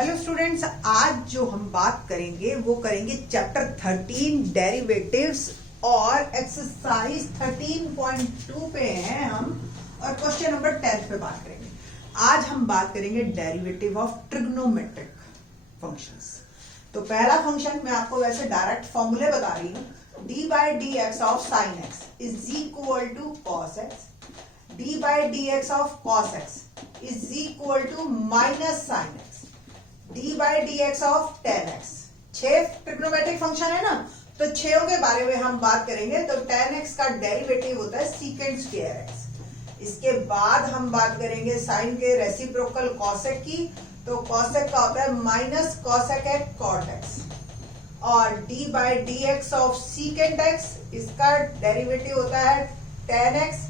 Hello students, आज जो हम बात करेंगे वो करेंगे चैप्टर 13 डेरिवेटिव्स और एक्सरसाइज 13.2 पे हैं हम और क्वेश्चन नंबर 10 पे बात करेंगे। आज हम बात करेंगे डेरिवेटिव ऑफ ट्रिग्नोमेट्रिक फंक्शंस। तो पहला फंक्शन मैं आपको वैसे डायरेक्ट फॉर्मूले बता रही हूँ, d by D x of sine x is equal to cos x, d by D x of cos x is equal to minus sine x, d by D x of tan x. 6 trigonometric function है ना, तो 6 के बारे में हम बात करेंगे। तो टेन एक्स का डेरिवेटिव होता है सीकेंड स्क्वायर एक्स। इसके बाद हम बात करेंगे साइन के रेसिप्रोकल कॉसेक की, तो कॉसेक का होता है minus cosec x cot x. और D by D x of secant x, इसका डेरिवेटिव होता है टेन एक्स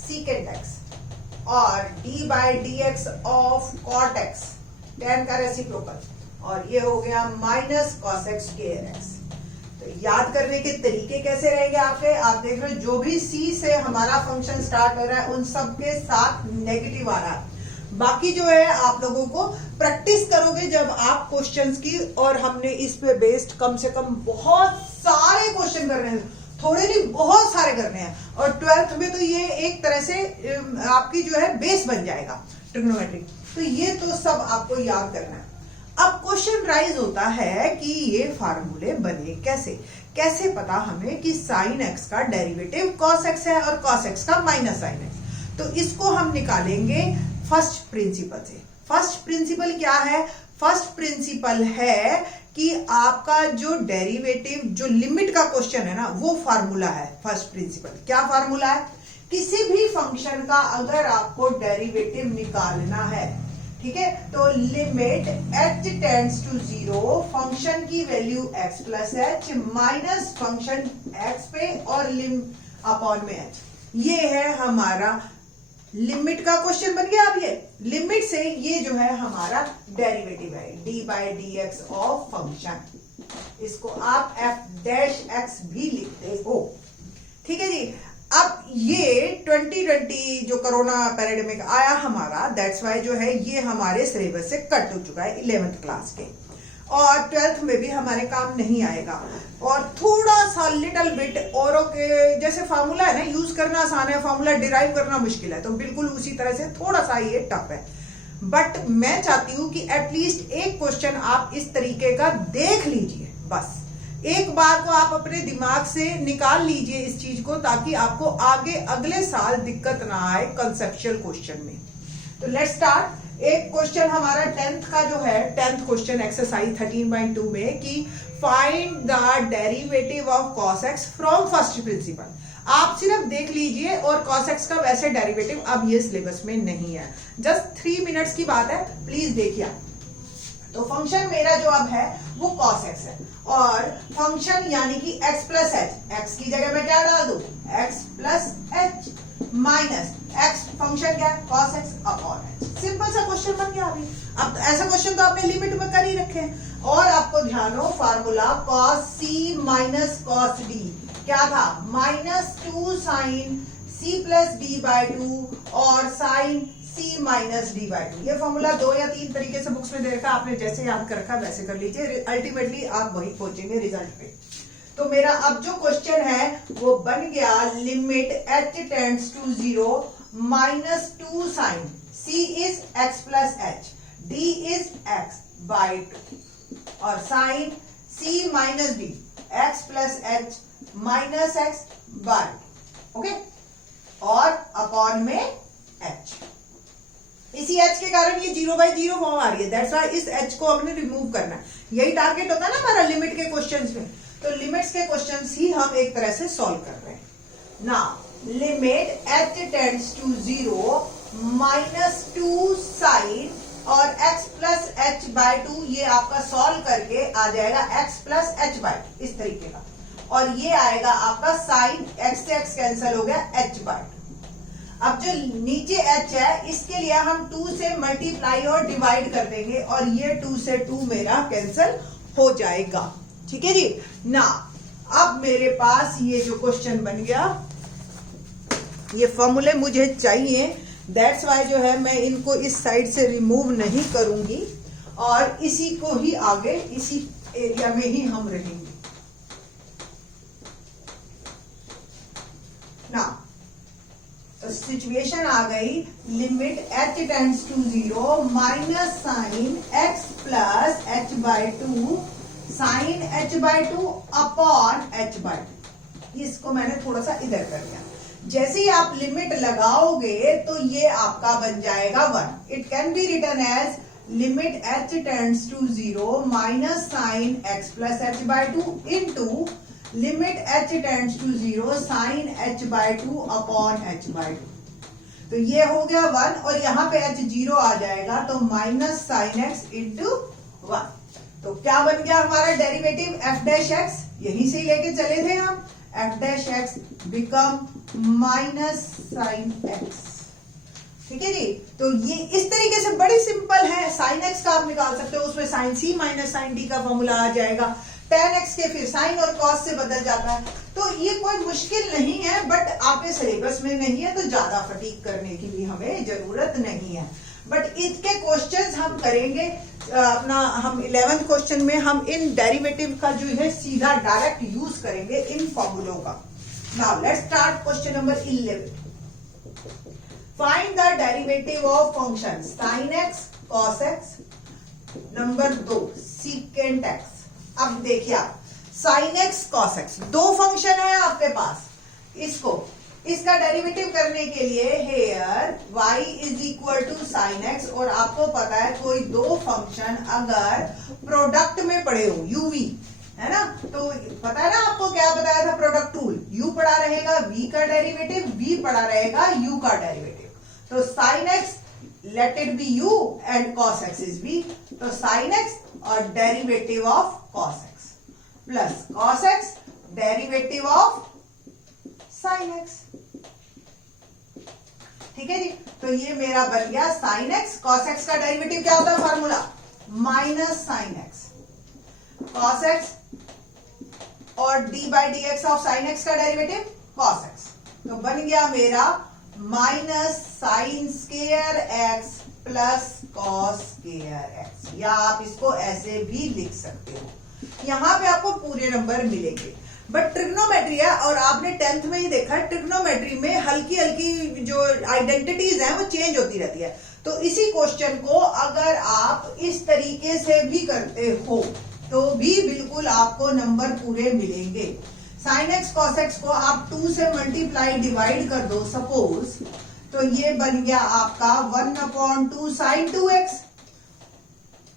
सीकेंड एक्स। और D by D x of cot x, tan का रेसिप्रोकल, और ये हो गया minus cos x square x. तो याद करने के तरीके कैसे रहेंगे आपके, आप देख रहे हो जो भी सी से हमारा फंक्शन स्टार्ट हो रहा है उन सब के साथ नेगेटिव आ रहा है। बाकी जो है आप लोगों को प्रैक्टिस करोगे जब आप क्वेश्चंस की, और हमने इस पे बेस्ड कम से कम बहुत सारे क्वेश्चन करने हैं, थोड़े नहीं बहुत सारे करने हैं। और 12th में तो ये एक तरह से आपकी जो है बेस बन जाएगा ट्रिग्नोमेट्री। तो ये तो सब आपको याद करना है। अब क्वेश्चन राइज होता है कि ये फार्मूले बने कैसे, कैसे पता हमें कि साइन एक्स का डेरिवेटिव कॉस एक्स है और कॉस एक्स का माइनस साइन एक्स। तो इसको हम निकालेंगे फर्स्ट प्रिंसिपल से। फर्स्ट प्रिंसिपल क्या है? फर्स्ट प्रिंसिपल है कि आपका जो डेरिवेटिव, जो लिमिट का क्वेश्चन है ना, वो फार्मूला है फर्स्ट प्रिंसिपल। क्या फार्मूला है? किसी भी फंक्शन का अगर आपको डेरिवेटिव निकालना है, ठीक है, तो limit h tends to 0, function की value x plus H minus function x पे और लिम अपॉन में h। ये है हमारा लिमिट का क्वेश्चन बन गया। अब ये लिमिट से ये जो है हमारा डेरिवेटिव है D by D x of function. इसको आप f डैश x भी लिखते हो, ठीक है जी। अब ये 2020 जो कोरोना पैरेडेमिक आया हमारा, दैट्स वाई जो है ये हमारे सिलेबस से कट हो चुका है 11th क्लास के, और 12th में भी हमारे काम नहीं आएगा। और थोड़ा सा लिटिल बिट औरों के जैसे फार्मूला है ना, यूज करना आसान है, फार्मूला डिराइव करना मुश्किल है, तो बिल्कुल उसी तरह से थोड़ा सा ये टफ है। बट मैं चाहती हूं कि एटलीस्ट एक क्वेश्चन आप इस तरीके का देख लीजिए, बस एक बार को आप अपने दिमाग से निकाल लीजिए इस चीज को, ताकि आपको आगे अगले साल दिक्कत ना आए कंसेप्चुअल क्वेश्चन में। तो लेट्स स्टार्ट। एक क्वेश्चन हमारा 10th का जो है, 10th क्वेश्चन एक्सरसाइज 13.2 में कि find the derivative of cos x from first principle. आप सिर्फ देख लीजिए, और कॉस एक्स का वैसे डेरिवेटिव अब ये सिलेबस में नहीं है, जस्ट 3 मिनट्स की बात है, प्लीज देखिए। तो फंक्शन मेरा जो अब है वो कॉस एक्स है, और फंक्शन यानी कि x प्लस एच, एक्स की जगह मैं क्या डाल दूं, x plus H minus x, function क्या है cos x upon H. Simple सा क्वेश्चन बन गया अभी। अब ऐसा क्वेश्चन तो आपने लिमिट में कर ही रखे हैं। और आपको ध्यान हो formula cos c minus cos d क्या था, minus 2 sine c plus d by 2 और sine c minus d by 2। ये फॉर्मूला 2 या 3 तरीके से बुक्स में दे रखा, आपने जैसे याद कर रखा वैसे कर लीजिए, अल्टीमेटली आप वही पहुंचेंगे रिजल्ट पे। तो मेरा अब जो क्वेश्चन है वो बन गया limit h tends to 0 minus 2 sine c is x plus h, d is x by 2 और sine c minus d x plus H minus x by, okay, और अपॉन में h। इसी h के कारण ये 0/0 फॉर्म आ रही है, दैट्स व्हाई इस h को हमने रिमूव करना है। यही टारगेट होता है ना हमारा लिमिट के क्वेश्चंस में। तो लिमिट्स के क्वेश्चंस ही हम एक तरह से सॉल्व कर रहे हैं। Now limit h tends to 0 minus 2 sine और x प्लस एच बाई 2, ये आपका सॉल्व करके आ जाएगा x प्लस एच बाई 2 इस तरीके का, और ये आएगा आपका साइन x से x कैंसिल हो गया h बाई 2। अब जो नीचे h है इसके लिए हम 2 से मल्टीप्लाई और डिवाइड कर देंगे, और ये 2 से 2 मेरा कैंसिल हो जाएगा, ठीक है जी ना। अब मेरे पास ये जो क्वेश्चन बन गया, ये फॉर्मूले मुझे चाहिए, दैट्स वाई जो है मैं इनको इस साइड से रिमूव नहीं करूंगी और इसी को ही आगे इसी एरिया में ही हम रहेंगे ना। तो सिचुएशन आ गई, limit h tends to 0 minus sine x plus h/2 sine h/2 upon h/2। इसको मैंने थोड़ा सा इधर कर दिया। जैसे ही आप लिमिट लगाओगे तो ये आपका बन जाएगा 1। It can be written as limit h tends to 0 minus sine x plus h/2 into limit h tends to 0 sine h/2 upon h/2। तो ये हो गया 1 और यहाँ पे h 0 आ जाएगा तो माइनस साइन x इंटू 1। तो क्या बन गया हमारा डेरिवेटिव f डैश x, यहीं से लेके चले थे हम, f dash x become minus sine x। ठीक है जी। तो ये इस तरीके से बड़ी सिंपल है। साइन x का आप निकाल सकते हो, उसमें sine c minus sine d का फॉर्मूला आ जाएगा। tan x के फिर साइन और कॉस से बदल जाता है। तो ये कोई मुश्किल नहीं है, बट आपके सिलेबस में नहीं है तो ज्यादा फटीक करने की भी हमें जरूरत नहीं है। बट इसके क्वेश्चंस हम करेंगे अपना, हम 11th क्वेश्चन में हम इन डेरिवेटिव का जो है सीधा डायरेक्ट यूज करेंगे इन फॉर्मूलों का। Now let's start question number 11। Find the derivative of function sin x cos x। Number 2 secant x। अब देखिए आप, sin x cos x दो फंक्शन है आपके पास। इसका डेरिवेटिव करने के लिए here y is equal to sine x, और आपको पता है कोई दो फंक्शन अगर प्रोडक्ट में पड़े हो uv, है ना, तो पता है ना आपको क्या बताया था प्रोडक्ट रूल, u पड़ा रहेगा v का डेरिवेटिव, v पड़ा रहेगा u का डेरिवेटिव। तो sine x let it be u and cos x is v। तो साइन x और derivative of cos x plus cos x derivative of sine x। ठीक है जी। तो ये मेरा बन गया साइन x। cos x का डेरिवेटिव क्या होता है formula, minus sine x, cos x और d by D x of sine x का डेरिवेटिव cos x। तो बन गया मेरा minus sine square x plus cos square x, या आप इसको ऐसे भी लिख सकते हो। यहां पे आपको पूरे नंबर मिलेंगे। बट ट्रिग्नोमेट्री है और आपने 10th में ही देखा है, ट्रिग्नोमेट्री में हल्की हल्की जो आइडेंटिटीज हैं वो चेंज होती रहती है। तो इसी क्वेश्चन को अगर आप इस तरीके से भी करते हो तो भी बिल्कुल आपको नंबर पूरे मिलेंगे। साइन एक्स कॉस एक्स को आप 2 से मल्टीप्लाई डिवाइड कर दो सपोज, तो ये बन गया आपका 1/2 साइन 2x।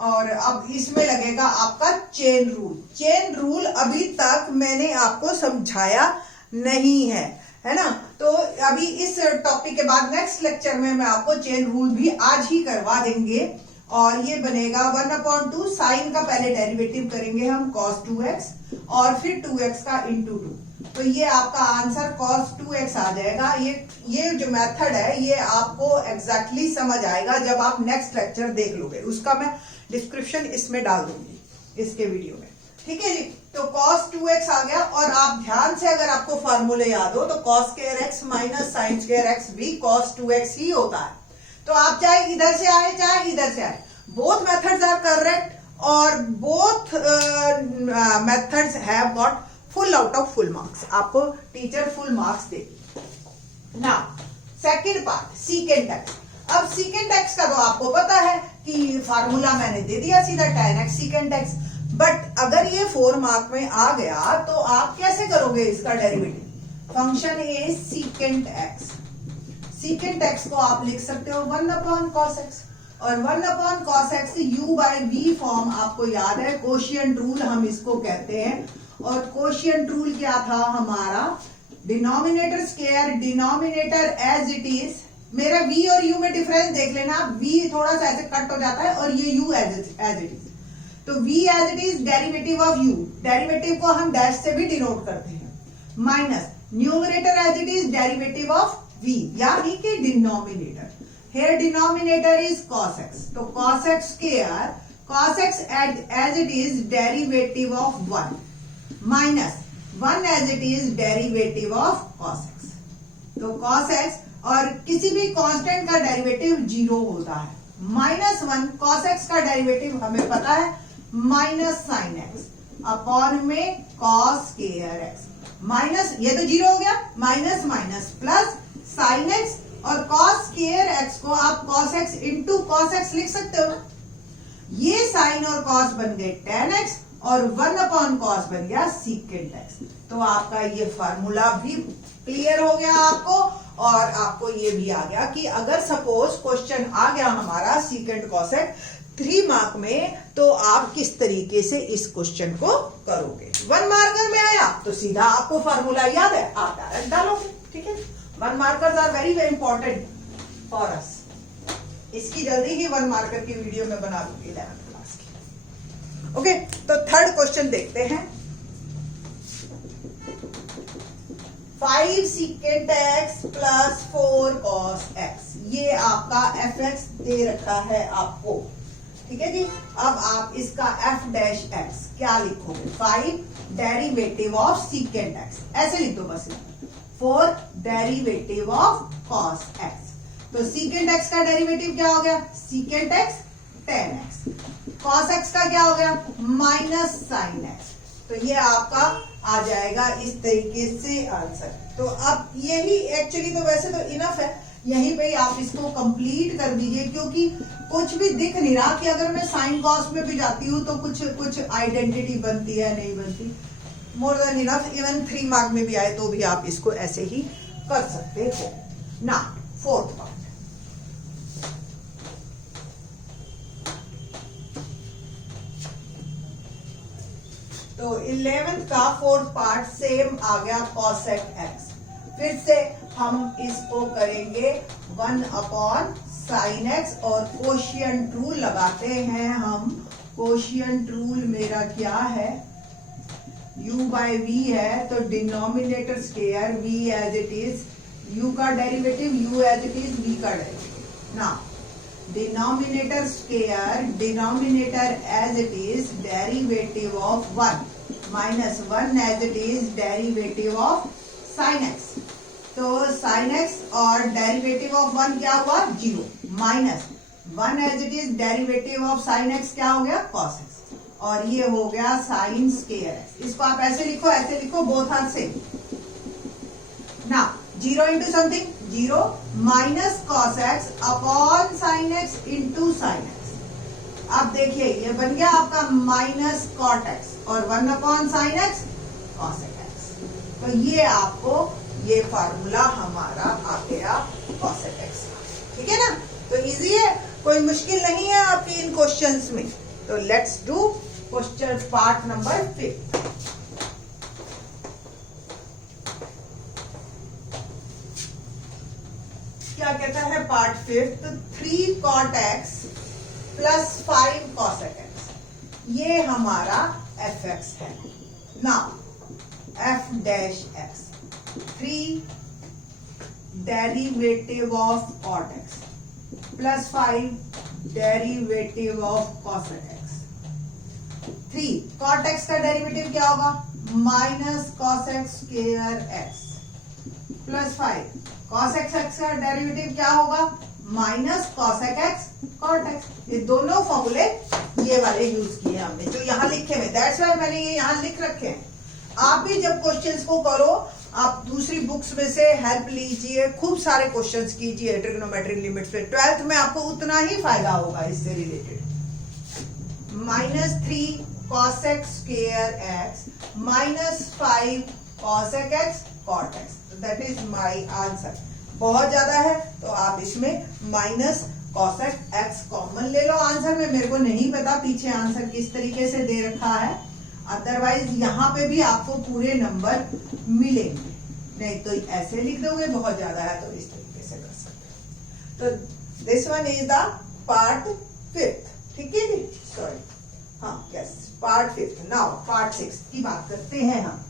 और अब इसमें लगेगा आपका चेन रूल। चेन रूल अभी तक मैंने आपको समझाया नहीं है ना। तो अभी इस टॉपिक के बाद नेक्स्ट लेक्चर में मैं आपको चेन रूल भी आज ही करवा देंगे। और ये बनेगा 1/2 साइन का पहले डेरिवेटिव करेंगे हम cos 2x और फिर 2x का इंटू 2। तो ये आपका आंसर cos 2x आ जाएगा। ये जो मेथड है ये आपको एग्जैक्टली समझ आएगा जब आप नेक्स्ट लेक्चर देख लोगे। उसका मैं डिस्क्रिप्शन इसमें डाल दूंगी इसके वीडियो में। ठीक है जी। तो cos 2x आ गया। और आप ध्यान से अगर आपको फॉर्मूले याद हो तो cos square x minus sine square x भी cos 2x ही होता है। तो आप चाहे इधर से आए चाहे इधर से आए, बोथ मेथड्स आर करेक्ट और both methods have got full out of full marks. आपको टीचर फुल मार्क्स देगी। Now second part secant x. अब सीकेंट एक्स का तो आपको पता है कि फार्मूला मैंने दे दिया सीधा tan x secant x. But अगर ये 4 मार्क में आ गया तो आप कैसे करोगे इसका derivative. Function is secant x. Secant x को आप लिख सकते हो 1/cos x, और 1/cos x u by v form आपको याद है, कोशिएंट रूल हम इसको कहते हैं। और कोशिएंट रूल क्या था हमारा, denominator square denominator as it is. मेरा v और u में डिफरेंस देख लेना, v थोड़ा सा ऐसे कट हो जाता है और ये u एज इट इज। तो v as it is derivative of u, derivative को हम डैश से भी डिनोट करते हैं, minus numerator as it is derivative of v, यानी कि denominator. Here denominator is cos x, तो cos x square cos x as it is derivative of 1 minus 1 as it is derivative of cos x। तो cos x और किसी भी constant का derivative 0 होता है। -1 cos x का डेरिवेटिव हमें पता है माइनस साइन एक्स अपॉन में कॉस स्क्वायर एक्स माइनस, ये तो जीरो हो गया, minus minus plus sign x और कॉस स्क्वायर एक्स को आप cos x into cos x लिख सकते हो ना। ये साइन और कॉस बन गए tan x और 1 अपॉन कॉस बन गया सीकेंट एक्स। तो आपका ये फार्मूला भी क्लियर हो गया आपको, और आपको ये भी आ गया कि अगर सपोज क्वेश्चन आ गया हमारा सीकेंट कॉसेक 3 मार्क में, तो आप किस तरीके से इस क्वेश्चन को करोगे। 1 मार्कर में आया तो सीधा आपको फार्मूला याद है, आप डायरेक्ट डालोगे, ठीक है। 1 markers are very very important for us. इसकी जल्दी ही 1 मार्कर की वीडियो में बना दूंगी 11th क्लास की। ओके, तो थर्ड क्वेश्चन देखते हैं। 5 secant x plus 4 cos x, ये आपका एफ एक्स दे रखा है आपको, ठीक है जी। अब आप इसका एफ डैश एक्स क्या लिखोगे, 5 डेरिवेटिव ऑफ सीकेंट एक्स, ऐसे लिख दो बस, 4 डेरिवेटिव ऑफ कॉस एक्स। तो सीकेंट एक्स का डेरिवेटिव क्या हो गया, secant x tan x, cos x का क्या हो गया माइनस साइन एक्स। तो ये आपका आ जाएगा इस तरीके से आंसर। तो अब यही एक्चुअली तो वैसे तो इनफ है, यहीं पे आप इसको कंप्लीट कर दीजिए, क्योंकि कुछ भी दिख नहीं रहा कि अगर मैं साइन कॉस में भी जाती हूँ तो कुछ आइडेंटिटी बनती है नहीं बनती। More than enough, even 3 mark में भी आए तो भी आप इसको ऐसे ही कर सकते हो ना। फोर्थ पार्ट, तो 11th का फोर्थ पार्ट सेम आ गया cosec x। फिर से हम इसको करेंगे 1 अपॉन साइन एक्स और कोशिएंट रूल लगाते हैं हम। कोशिएंट रूल मेरा क्या है, u बाई v है, तो denominator square v as it is, u का derivative u as it is, v का डेरिवेटिव ना, denominator square denominator as it is derivative of 1 minus 1 as it is derivative of sine x. तो sine x और derivative of 1 क्या हुआ 0, minus 1 as it is derivative of sine x क्या हो गया cos x, और ये हो गया साइन स्क्वायर एक्स। इसको आप ऐसे लिखो बोथ आर सेम ना, 0 into something 0 minus cos x upon sine x into sine x. अब देखिए ये बन गया आपका माइनस कॉट एक्स और 1 upon sine x cosec x. तो ये आपको ये फार्मूला हमारा आ गया कॉसेक एक्स, ठीक है ना। तो इजी है, कोई मुश्किल नहीं है आपकी इन क्वेश्चंस में। तो let's do question part number 5। क्या कहता है part 5, 3 cot x plus 5 cosec x, ये हमारा एफ एक्स है ना। F dash x 3 derivative of cot x plus 5 derivative of cosec x। 3 cot x का डेरिवेटिव क्या होगा minus cosec square x plus 5 cos x का डेरिवेटिव क्या होगा minus cosec x cot x। ये दोनों फॉर्मूले ये वाले यूज किए हमने जो यहाँ लिखे हुए, दैट्स व्हाई मैंने ये यहाँ लिख रखे हैं। आप भी जब क्वेश्चंस को करो, आप दूसरी बुक्स में से हेल्प लीजिए, खूब सारे क्वेश्चंस कीजिए ट्रिग्नोमेट्रिक लिमिट्स पे। 12th में आपको उतना ही फायदा होगा इससे related. Minus 3 cosec square x minus 5 cosec x cot x, that is my answer. बहुत ज्यादा है तो आप इसमें माइनस cosec x कॉमन ले लो आंसर में। मेरे को नहीं पता पीछे आंसर किस तरीके से दे रखा है, अदरवाइज यहाँ पे भी आपको पूरे नंबर मिलेंगे, नहीं तो ऐसे लिख दोगे बहुत ज्यादा है तो इस तरीके से कर सकते। तो this one is the part 5th, ठीक है जी, सॉरी हाँ yes part 5th। Now part 6 की बात करते हैं हम।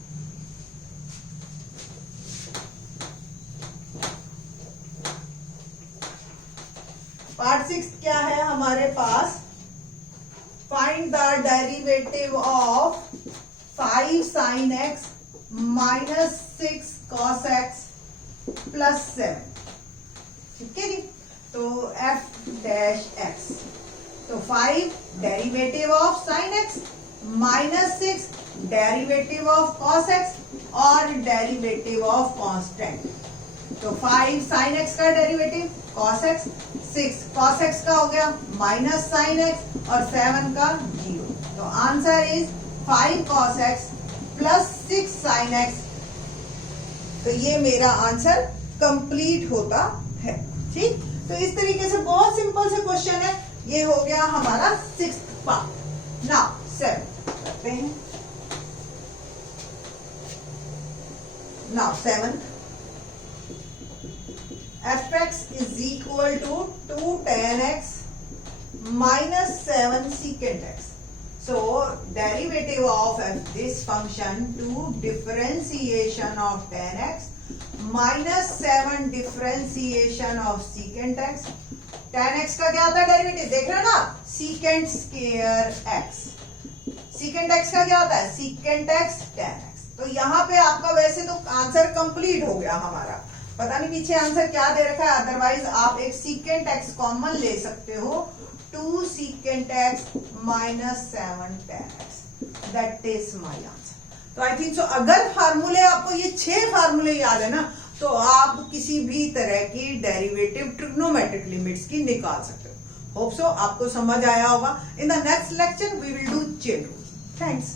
पार्ट 6 क्या है हमारे पास, find the derivative of 5 sin x minus 6 cos x plus 7, ठीक है जी। तो f डैश एक्स। तो 5 derivative of sine x minus 6 derivative of cos x और डेरिवेटिव ऑफ कांस्टेंट। तो 5 साइन एक्स का derivative cos x, 6 cos x का हो गया माइनस साइन एक्स और 7 का 0। तो answer is 5 cos x plus 6 sign x. तो ये मेरा आंसर कंप्लीट होता है। ठीक, तो इस तरीके से बहुत सिंपल से क्वेश्चन है। ये हो गया हमारा 6th पार्ट। नाउ 7 करते हैं। Now 7 fx is equal to 2 tan x minus 7 secant x. So derivative of this function to differentiation of tan x minus 7 differentiation of secant x. tan x का क्या होता है डेरिवेटिव, देख रहे हो ना, secant square x. secant x का क्या होता है, secant x tan x. तो यहाँ पे आपका वैसे तो आंसर कंप्लीट हो गया हमारा। पता नहीं पीछे आंसर क्या दे रखा है, अदरवाइज आप एक secant x कॉमन ले सकते हो, 2 secant x minus 7 tan x. That is my answer. तो आई थिंक सो अगर फार्मूले आपको ये 6 फार्मूले याद है ना, तो आप किसी भी तरह की डेरिवेटिव ट्रिग्नोमेट्रिक लिमिट्स की निकाल सकते हो। होप सो आपको समझ आया होगा। In the next lecture we will do chain rules. Thanks.